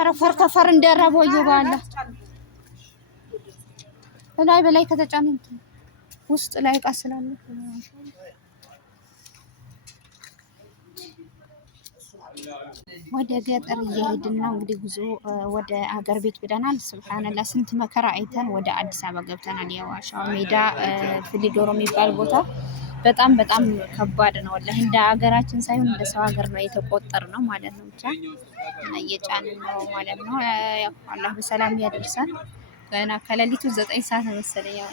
አረፈር ከፈር እንደረበው ይባላ በላይ ከተጫነ ውስጥ ላይ ቃስላለ ወደ ገጠር እየሄድን ነው እንግዲህ ጉዞ ወደ አገር ቤት ብለናል። ሱብሃንአላህ ስንት መከራ አይተን ወደ አዲስ አበባ ገብተናል። የዋሻው ሜዳ ፍሊዶሮ የሚባል ቦታ በጣም ከባድ ነው። ወላሂ እንደ ሀገራችን ሳይሆን እንደ ሰው ሀገር ነው የተቆጠርነው ማለት ነው። ብቻ እየጫንን ነው ማለት ነው። ያው አላህ በሰላም ያደርሰን። ገና ከሌሊቱ 9 ሰዓት መሰለኝ ያው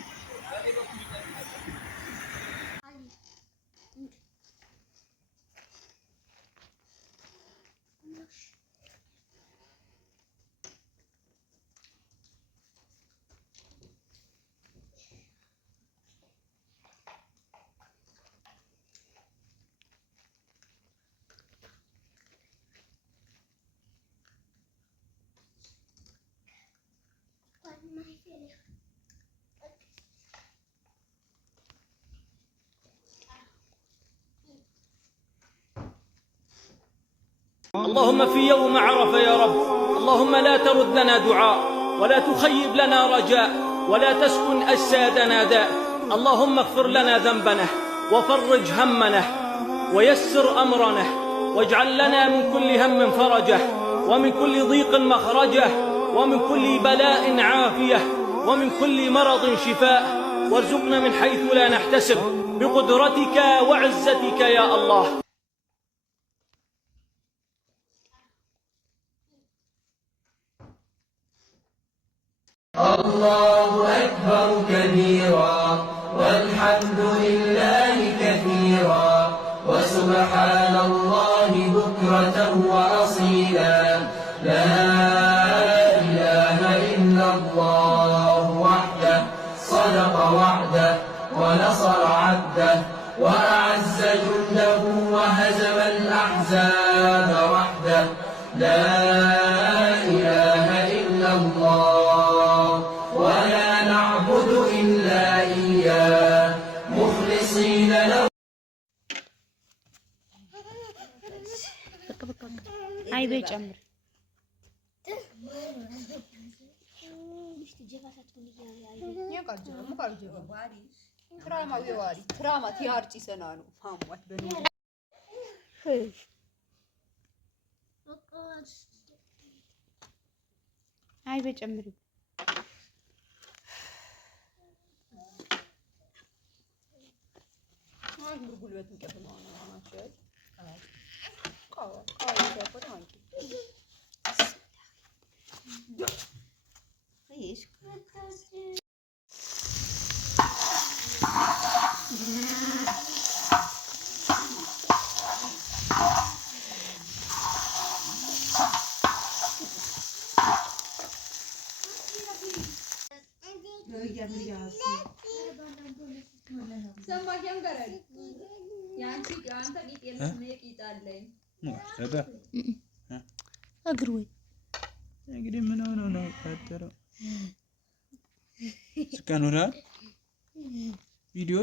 اللهم في يوم عرفة يا رب اللهم لا ترد لنا دعاء ولا تخيب لنا رجاء ولا تسكن أجسادنا داء اللهم اغفر لنا ذنبنا وفرج همنا ويسر أمرنا واجعل لنا من كل هم فرجه ومن كل ضيق مخرجه ومن كل بلاء عافية ومن كل مرض شفاء وارزقنا من حيث لا نحتسب بقدرتك وعزتك يا الله. الله أكبر كبيرا والحمد لله كثيرا وسبحان الله بكرة وأصيلا لا إله إلا الله وحده صدق وعده ونصر عبده وأعز جنده وهزم الأحزاب وحده لا إله إلا الله ولا نعبد إلا إياه مخلصين له. هاي بيجمر هاي بيجمر أقروي እንግዲህ ምን ሆኖ ነው ፈጠረው ስካኑራ ቪዲዮ